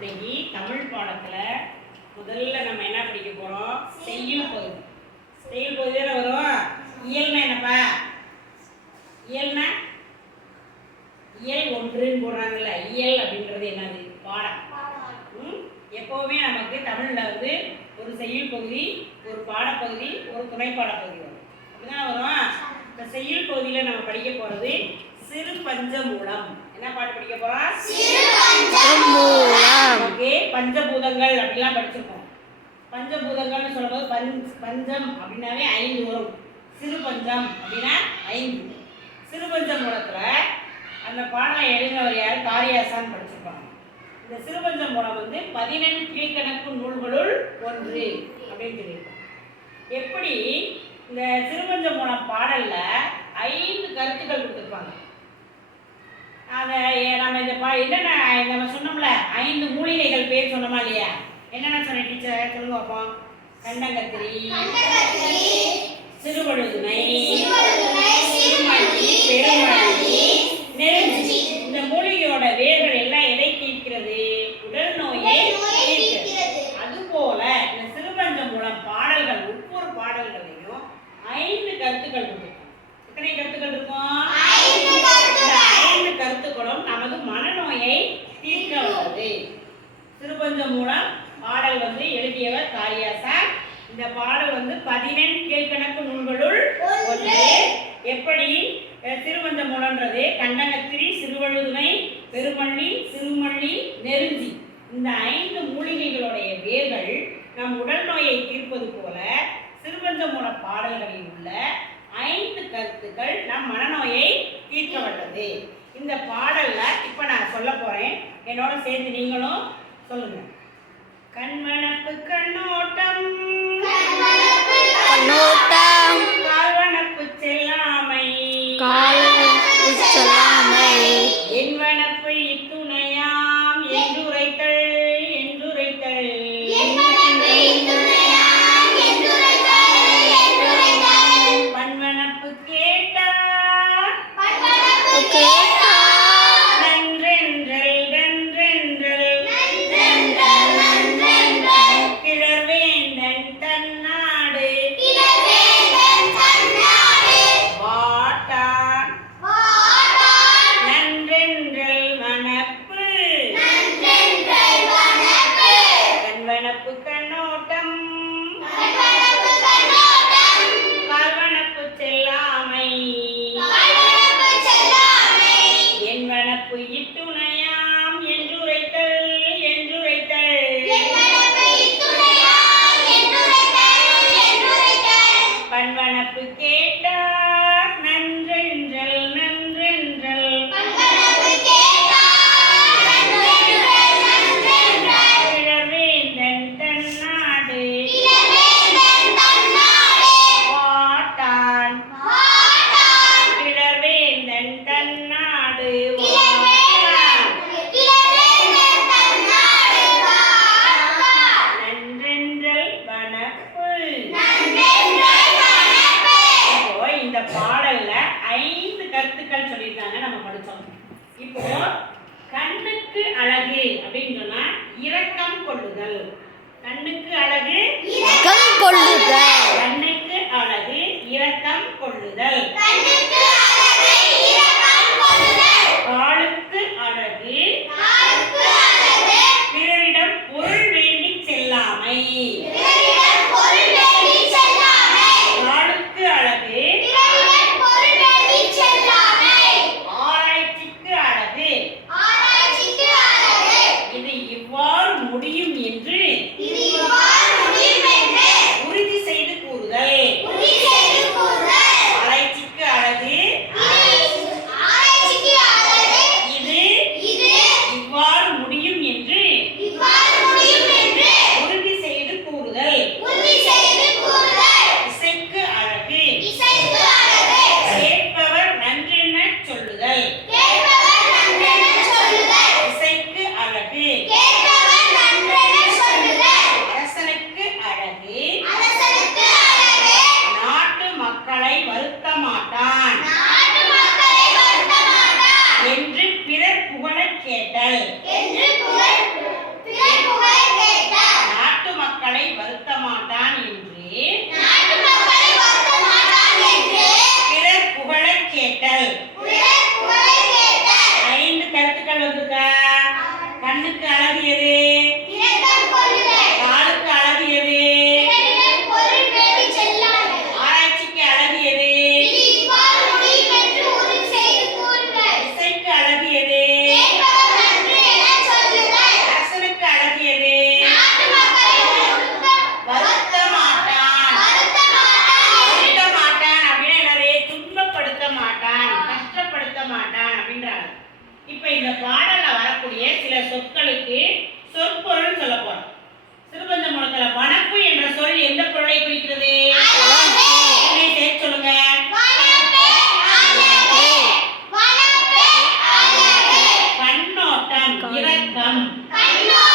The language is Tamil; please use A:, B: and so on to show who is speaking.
A: இன்னைக்கு தமிழ் பாடத்துல முதல்ல நம்ம என்ன படிக்க போறோம்? செய்யுள் பகுதி. செய்யுள் பகுதி தானே வரும்? இயல்னா என்னப்பா? இயல்னா இயல் ஒன்றுன்னு போடுறாங்கல்ல இயல் அப்படின்றது என்னது? பாடம். ம்? எப்பவுமே நமக்கு தமிழ்ல வந்து ஒரு செய்யுள் பகுதி ஒரு பாடப்பகுதி ஒரு துணை பாடப்பகுதி வரும். அப்படிதான் வரும்? இந்த செய்யுள் பகுதியில நம்ம படிக்க போறது சிறு பஞ்சமூலம் என்ன பாட்டு படிக்க போறோம்
B: மூலம்
A: நமக்கு பஞ்சபூதங்கள் அப்படிலாம் படிச்சிருக்கோம். பஞ்சபூதங்கள்னு சொல்லும்போது பஞ் பஞ்சம் அப்படின்னாவே ஐந்து வரும். சிறு பஞ்சம் அப்படின்னா ஐந்து. சிறு பஞ்சம் மூலத்துல அந்த பாடம் எழுதினவர் யார்? காரியாசான் படிச்சிருப்பாங்க. இந்த சிறுபஞ்சம் மூலம் வந்து பதினெண் கீழ்கணக்கு நூல்களுள் ஒன்று அப்படின்னு சொல்லியிருக்கோம். எப்படி இந்த சிறுபஞ்ச மூலம் பாடல்ல ஐந்து கருத்துக்கள் கொடுத்துருப்பாங்க? அதை நம்ம இந்த பா என்னென்ன நம்ம சொன்னோம்ல ஐந்து மூலிகைகள் பேர் சொன்னோமா இல்லையா? என்னென்ன சொன்ன டீச்சர் சொல்லுங்க பார்ப்போம் கண்டங்கத்திரி. பெருமணி நெருஞ்சி. இந்த மூலிகையோட வேர்கள் எல்லாம் எதை தீர்க்கிறது? உடல் நோயை தீர்க்கிறது. அதுபோல இந்த சிறுபஞ்ச மூலம் பாடல்கள் ஒவ்வொரு பாடல்களையும் ஐந்து கருத்துக்கள் கொடுக்கும். எத்தனை கருத்துக்கள் இருக்கும் இந்த ஐந்து கருத்துக்களும் நமது மனநோயை தீர்க்க வல்லது சிறுபஞ்சம் மூலம் பாடல் வந்து எழுதியவர் காளியாசான் இந்த பாடல் வந்து பதினெண் கீழ்கணக்கு நூல்களுள் ஒன்று. எப்படி? திருவந்த மூலன்றது கண்டங்கத்திரி சிறுவழுதுமை பெருமள்ளி சிறுமள்ளி நெருஞ்சி. இந்த ஐந்து மூலிகைகளுடைய வேர்கள் நம் உடல் நோயை தீர்ப்பது போல சிறுவந்த மூல பாடல்களில் உள்ள ஐந்து கருத்துக்கள் நம் மனநோயை தீர்க்க வல்லது. இந்த பாடலில் இப்போ நான் சொல்ல போகிறேன் என்னோட சேர்ந்து நீங்களும் சொல்லுங்க. கண்மணப்பு கண்ணோட்டம்.
B: கண்ணோட்டம்.
A: quick அர்த்தம். இப்போ கண்ணுக்கு அழகு அப்படின்னு சொன்னா இரக்கம் கொள்ளுதல். கண்ணுக்கு அழகு
B: கொள்ளுதல். கண்ணோட்டம்